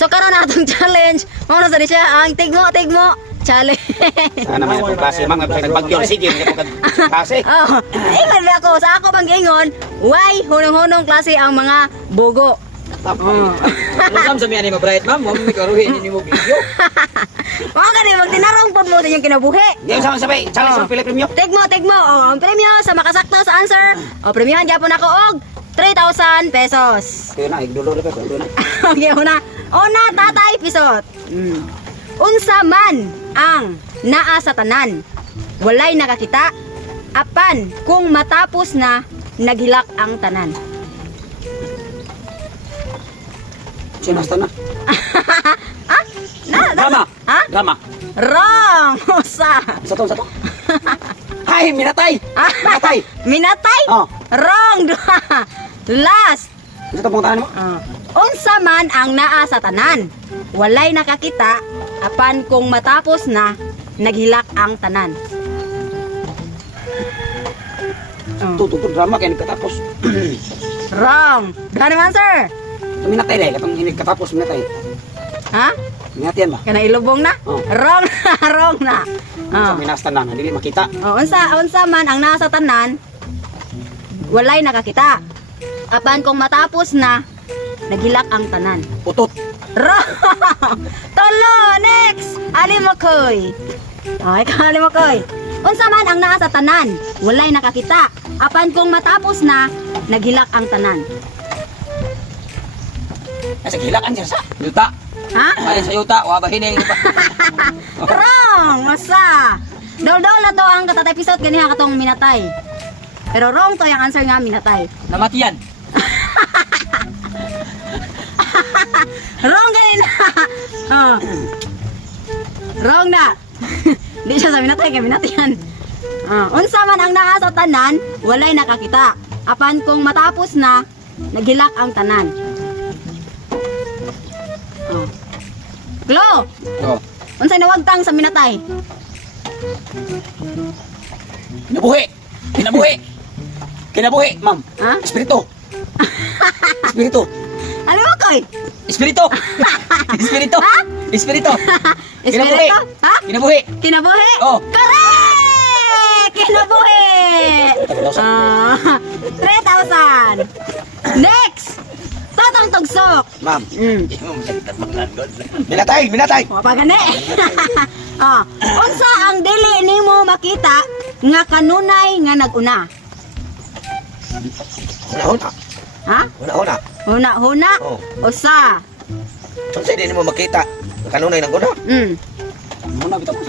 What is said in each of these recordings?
So karon atong challenge, mao na sa siya ang tigmo challenge. Sana naman itong klase, ma'am. Nagbagyo. Sige, hindi ko klase. Oh, ingon na ako sa ako bang ingon, why hunong-hunong klase ang mga bogo. Oh. Ano sa miyan ni mabright ma'am? Ma'am, may karuhin ni mo video. Mga gani magtinarong pod mo sa inyong kinabuhi. Hindi ko sabay. Challenge sa Pili Premium. Tigmo. Oh, ang premyo sa makasakto sa answer. O premyohan gyapon ako og 3,000 pesos. Kaya na, igdulo na pa. Igdulo na. Okay, una tatay pisot. Unsa man ang naa sa tanan, walay nakakita, apan kung matapos na naghilak ang tanan. Sinasta na. Ah? Drama. Ha? Drama. Wrong! Usa. Sa to. Ay, minatay. Minatay. Minatay? Oh. Wrong! Duha. Last. Sa to pong tahan mo. Unsa man ang naa sa tanan, walay nakakita, apan kung matapos na, naghilak ang tanan. Tututo drama kaya nagkatapos. Wrong! Duha naman, sir. Minatay dahil. Katong hinig katapos, minatay. Ha? Minatian ba? Kana ilubong na? Oh. Wrong na, wrong na. Sa minasta na, hindi makita. Unsa man ang nasa tanan, walay nakakita. Apan kung matapos na, naghilak ang tanan. Utot. Wrong! Tolo! Next! Alimokoy. Okay ka, Alimokoy. Unsa man ang nasa tanan, walay nakakita. Apan kung matapos na, naghilak ang tanan. Nasa gilakan siya sa. Yuta. Ha? Alin sa yuta, wa ba hining. Wrong! Masa! Dol-dol na to ang katatay episode ganiha katong minatay. Pero wrong to yung answer nga minatay. Namatiyan. Wrong ganina! Oh. Wrong na! Di siya sa minatay, kaya minatayan. Unsa man ang naa sa tanan, walay nakakita. Apan kung matapos na, naghilak ang tanan. Glo! Oh. Unsay nawagtang sa minatay? Kinabuhi. Kinabuhi. Kinabuhi, ma'am. Ha? Espiritu. Espiritu. Ano mo, Koy? Espiritu. Espiritu. Ha? Espiritu. Espiritu? Ha? Kinabuhi. Kinabuhi? Oh. Correct! Kinabuhi! 3,000. Next! Totong tugsok. Ma'am. Mm. Minatay, minatay. Mapagani. Unsa ang dili nimo makita nga kanunay nga naguna? Una-una. Ha? Una-una. Huna-huna? Oh. Usa. Kung sa'yo hindi mo makita, kanunay ng guna. Muna, bitaw mo.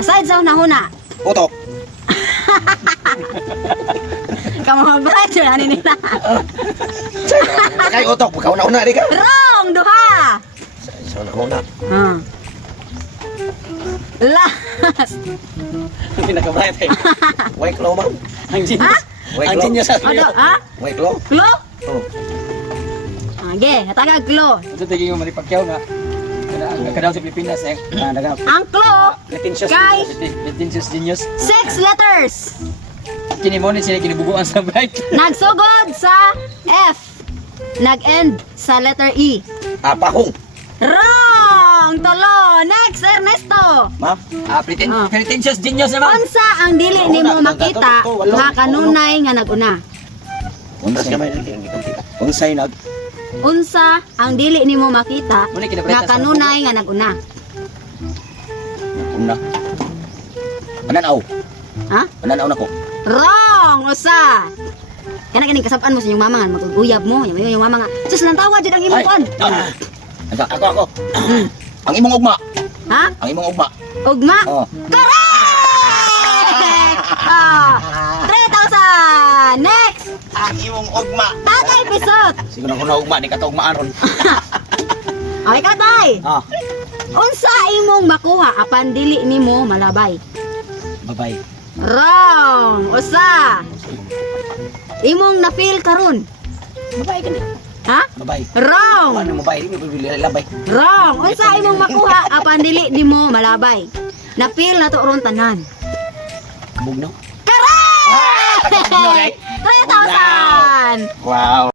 Aside sa huna-huna. Utok. Kamabait yun, ano nila? Kay utok, magkauna-una di ka. Wrong! Duha! Sa una-una. Last! Pinakabright eh. White claw, ma'am. Ang genius. White Ang claw. genius sa Ano? Ha? White claw. Klo? Oh. Ge, natagag klo. Ito tigil mo malipakyaw nga. Kadang sa Pilipinas eh. Ang klo Pretentious. kay Pretentious genius. 6 letters. Kini mo ni sila kinibuguan sa bright. Nagsugod sa F. Nag-end sa letter E. Pahong. Wrong! Tolo! Next, Ernesto! Ma'am. Pretentious genius naman. Unsa ang dili nimo makita nga kanunay nga naguna? Unsay nag. Unsa ang dili nimo makita Muna kinabrita nga sa kanunay nga naguna? Una. Mananaw. Ha? Mananaw na ko. Wrong! Usa! Kana kining kasab-an mo sa inyong mama nga maguguyab mo, yung mama nga. Sus lang tawa jud ang imong kon. Ako. Ang imong ugma. Ha? Ang imong ugma. Ugma? Oh. Correct! 3,000! Next! Ang imong ugma. Tatay Pisot! Siguro na ugma, di ka to ugmaan ron. Okay ka, tay! Ah, Unsa imong makuha apan dili nimo malabay? babay. Wrong! Usa! Imong na-feel karon. Babay ka ni. Ha? Babay. Wrong! Ano mo ba? Hindi mo labay. Wrong! Unsa imong makuha apan dili nimo malabay? Na-feel na to ron tanan. Bugnaw. Correct! 3,000! Wow.